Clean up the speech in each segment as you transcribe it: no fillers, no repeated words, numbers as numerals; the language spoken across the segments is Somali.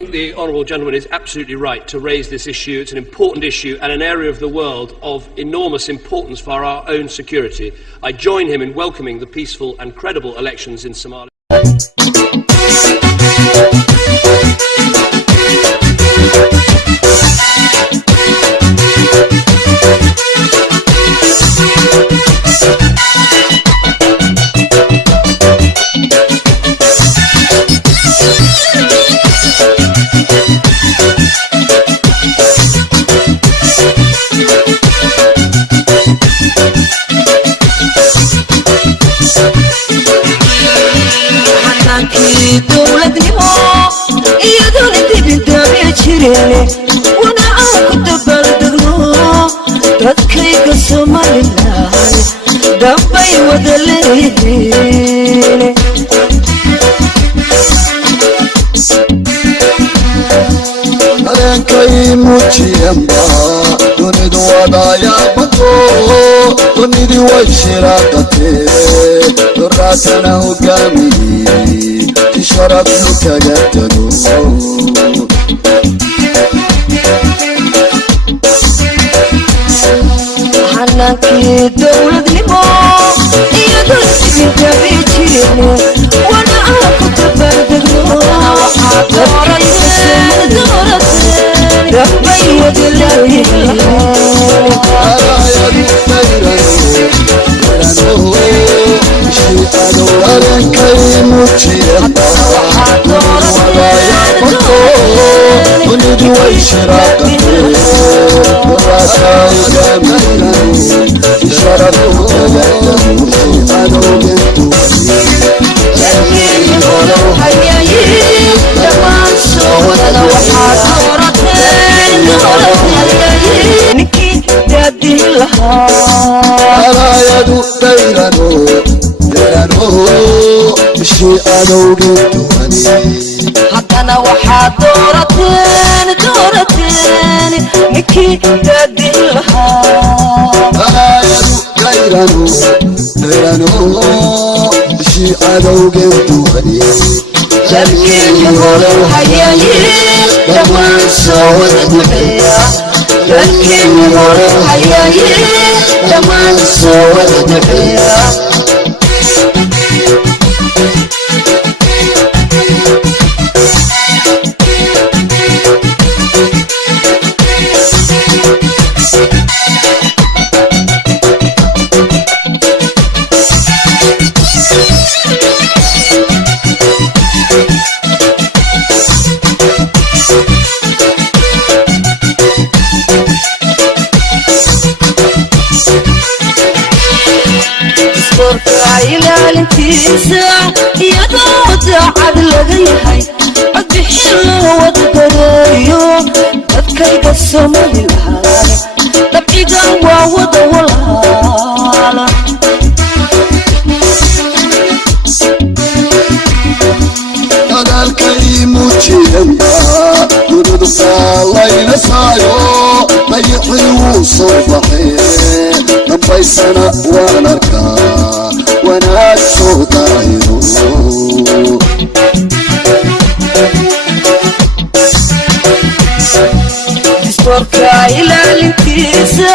The honourable gentleman is absolutely right to raise this issue. It's an important issue and an area of the world of enormous importance for our own security. I join him in welcoming the peaceful and credible elections in Somalia. dowladnimo iyaduna dibindaabya jireen wana aan ku dabaaldegno dadkayga Somaliland dambay wada leeyihiin dareenkay muujiyamba dunidu wadaya bato dunidii way shiraaqatee duraatana hogaamiyey tisharad kaga tago xanankii dowladnimo iyaduna dibindaabya jireen wana aan ku dabaaldegno waxaa doorateen dambay wada leeyihiin dareenkay muujiyamba dunidu way shiraaqatee duraatana hogaamiyey tisharad kaga tago alayadu dayrano bishii adowga duwani haddana waxaad doorateen ninkii daadin lahaa alayadu dayrano bishii adowga duwani dalkeeni hore hayaaye dhammaan soo wada duceeya dalkeeni hore hayaaye dhammaan soo wada duceeya ilaalintiisa iyadoo daacad laga yahay codbixin loo wada dareeyo dadkayga Somaliland dabcigan waa wada walaala dadaalkay muujiyamba dunidu faalayna saayo dayicii wuu soo baxee dambaysana waan arkaa wanaag soo daahiro dastuurka ilaalintiisa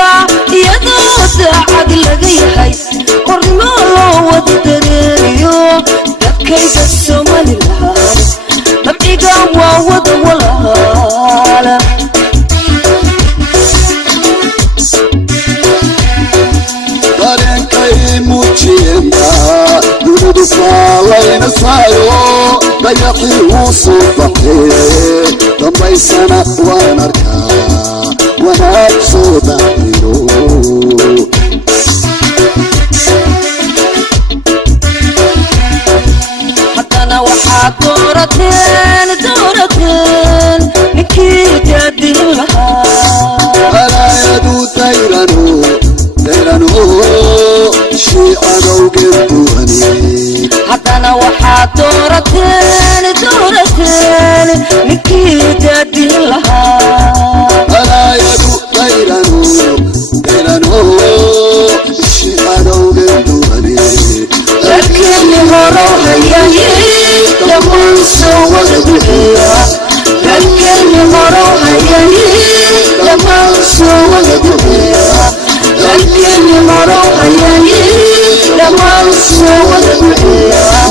iyadoo daacad laga yahay qornimo loo wada dareeriyo dadkayga Somaliland dabcigan waa wada walaala dareenkay muujiyamba dunidu faalayna saayo dayacii wuu soo baxee dambaysana waan arkaa wanaag soo daahiro haddana waxaad doorateen ninkii daadin lahaa alayadu dayrano bishii adowga duwani haddana waxaad doorateen ninkii daadin lahaa alayadu dayrano bishii adowga duwani dalkeeni hore hayaaye dhammaan soo wada duceeya soo wada duceeya